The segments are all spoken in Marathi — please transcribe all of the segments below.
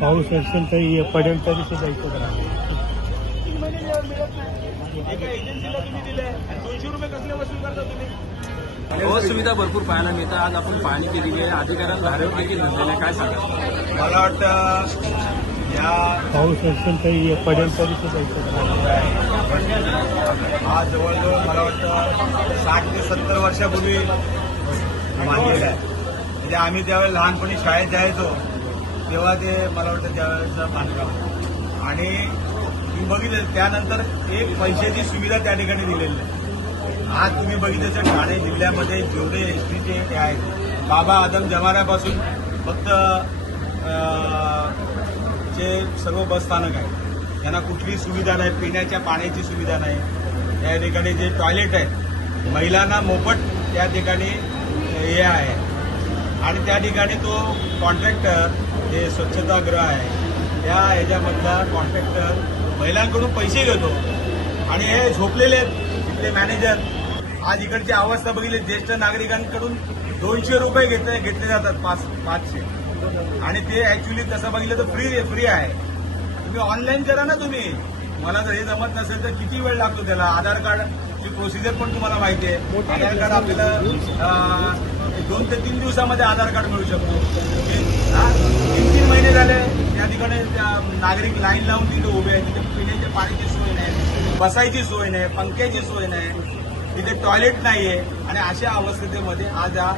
पाऊस असेल तर पडेल तरी सुद्धा इथं एका एजन्सीला तुम्ही दिले आणि 200 रुपये कसले वसूल करता तुम्ही? सुविधा भरपूर पाहायला मिळतात. आज आपण पाहणी केलेली आहे. अधिकाऱ्यांना धारेवर देखील धरलेले काय सांगा? मला वाटतं या पाऊस असेल तर पडेल तरी सुद्धा इथं हा जवळजवळ मला वाटतं 60 ते 70 वर्षापूर्वी बांधलेला आहे. म्हणजे आम्ही त्यावेळेस लहानपणी शाळेत जायचो तेव्हा ते मला वाटतं त्यावेळेचं बांधकाम आणि तुम्ही बघितलं त्यानंतर एक पैशाची सुविधा त्या ठिकाणी दिलेली आहे. आज तुम्ही बघितलं तर ठाणे जिल्ह्यामध्ये जेवढे एसटीचे हे आहेत बाबा आदम जमान्यापासून फक्त जे सर्व बसस्थानक आहे त्यांना कुठलीही सुविधा नाही, पिण्याच्या पाण्याची सुविधा नाही. त्या ठिकाणी जे टॉयलेट आहे महिलांना मोफत त्या ठिकाणी हे आहे आणि त्या ठिकाणी तो कॉन्ट्रॅक्टर जे स्वच्छतागृह आहे त्या ह्याच्यामधला कॉन्ट्रॅक्टर महिलांकडून पैसे घेतो आणि हे झोपलेले इथले मॅनेजर. आज इकडची अवस्था बघितली, ज्येष्ठ नागरिकांकडून 200 रुपये घेतले जातात 500 आणि ते ऍक्च्युली तसं बघितलं तर फ्री आहे. तुम्ही ऑनलाईन करा ना. तुम्ही मला जर हे जमत नसेल तर किती वेळ लागतो त्याला? आधार कार्डची प्रोसिजर पण तुम्हाला माहिती आहे. आधार कार्ड आपल्याला 2 ते 3 दिवसामध्ये आधार कार्ड मिळू शकतो. 3 महिने झाले त्या ठिकाणी नागरिक लाईन लावून तिथे उभे आहेत. तिथे पिण्याच्या पाण्याची सोय नाही, बसायची सोय नाही, पंख्याची सोय नाही, तिथे टॉयलेट नाहीये आणि अशा अवस्थेमध्ये आज हा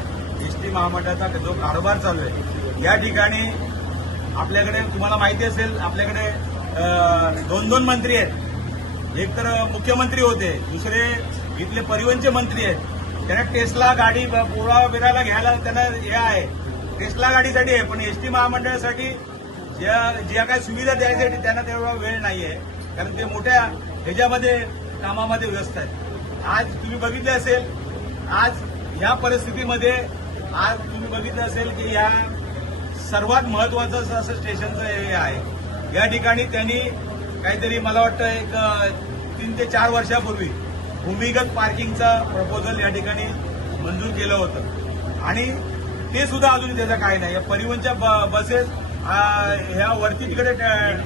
एसटी महामंडळाचा जो कारभार चालू आहे या ठिकाणी आपल्याकडे तुम्हाला माहिती असेल आपल्याकडे 2 मंत्री आहेत. एक तर मुख्यमंत्री होते, दुसरे इथले परिवहनचे मंत्री आहेत. त्यांना टेस्ला गाडी पोळा बिराला घ्यायला त्यांना हे आहे, टेस्ला गाडीसाठी आहे. पण एसटी महामंडळासाठी ज्या काही सुविधा द्यायसाठी त्यांना तेवढा वेळ नाहीये, कारण ते मोठ्या ह्याच्यामध्ये कामामध्ये व्यस्त आहेत. आज तुम्ही बघितले असेल, आज या परिस्थितीमध्ये आज तुम्ही बघितलं असेल की या सर्वात महत्वाचं असं स्टेशनचं हे आहे. या ठिकाणी त्यांनी काहीतरी मला वाटतं एक 3 ते 4 वर्षापूर्वी भूमिगत पार्किंगचा प्रपोजल या ठिकाणी मंजूर केलं होतं आणि ते सुद्धा अजून त्याचं काय नाही. या परिवहनच्या बसेस ह्या वरती तिकडे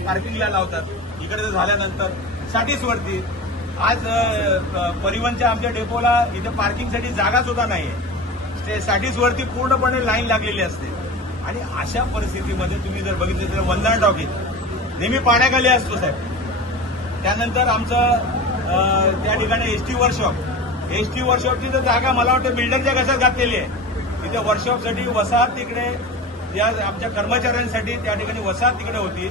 पार्किंगला लावतात, इकडे झाल्यानंतर साठीच वरती. आज परिवहनच्या आमच्या डेपोला इथे पार्किंगसाठी जागा सुद्धा नाहीये. साठीच वरती पूर्णपणे लाईन लागलेली असते आणि अशा परिस्थितीमध्ये तुम्ही जर बघितलं तर वंदना टॉकीज नेहमी पाण्याखाली असतो साहेब. त्यानंतर आमचं त्या ठिकाणी एसटी वर्कशॉपची तर जागा मला वाटतं बिल्डरच्या घशात घातलेली आहे. तिथे वर्कशॉपसाठी वसाहत तिकडे या आमच्या कर्मचाऱ्यांसाठी त्या ठिकाणी वसाहत तिकडे होती,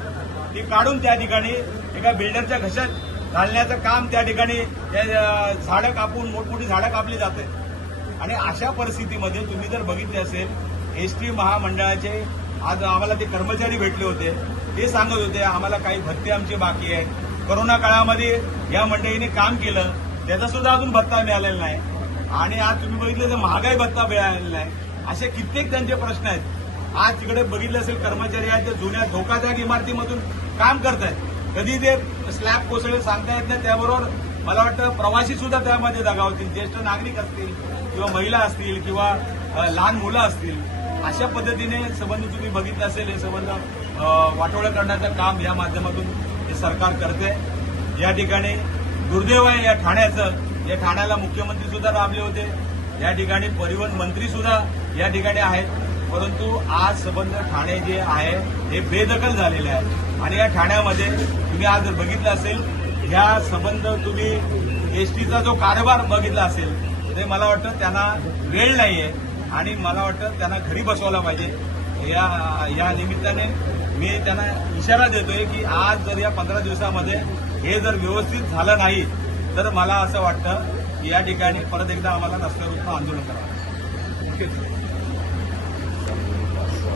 ती काढून त्या ठिकाणी एका बिल्डरच्या घशात घालण्याचं काम त्या ठिकाणी झाडं कापून मोठमोठी झाडं कापली जाते. आणि अशा परिस्थितीमध्ये तुम्ही जर बघितले असेल एसटी महामंडळाचे आज आम्हाला ते कर्मचारी भेटले होते, ते सांगत होते आम्हाला काही भत्ते आमचे बाकी आहेत. कोरोना काळामध्ये या मंडळीने काम केलं त्याचा सुद्धा अजून भत्ता मिळालेला नाही आणि आज तुम्ही बघितलं तर महागाई भत्ता मिळालेला नाही. असे कित्येक त्यांचे प्रश्न आहेत. आज तिकडे बघितलं असेल कर्मचारी आहेत ते जुन्या धोकादायक इमारतीमधून काम करतायत. कधी ते स्लॅब कोसळेल सांगता येत नाही. त्याबरोबर मला वाटतं प्रवासी सुद्धा त्यामध्ये दगावतील, ज्येष्ठ नागरिक असतील किंवा महिला असतील किंवा लहान मुलं असतील. अशा पद्धतीने संबंध तुम्ही बघितलं असेल हे संबंध वाटोळं करण्याचं काम या माध्यमातून हे सरकार करते. या ठिकाणी दुर्दैव आहे या ठाण्याचं. या ठाण्याला मुख्यमंत्री सुद्धा राबले होते, या ठिकाणी परिवहन मंत्री सुद्धा या ठिकाणी आहेत, परंतु आज संबंध ठाणे जे आहे हे बेदखल झालेले आहे. आणि या ठाण्यामध्ये तुम्ही आज जर बघितलं असेल ह्या संबंध तुम्ही एसटीचा जो कारभार बघितला असेल ते मला वाटतं त्यांना वेळ नाहीये आणि मला वाटतं त्यांना घरी बसवायला पाहिजे. या निमित्ताने मी त्यांना इशारा देतोय की आज जर या 15 दिवसामध्ये हे जर व्यवस्थित झालं नाही तर मला असं वाटतं की या ठिकाणी परत एकदा आम्हाला रस्त्यावर उतरून आंदोलन करावं.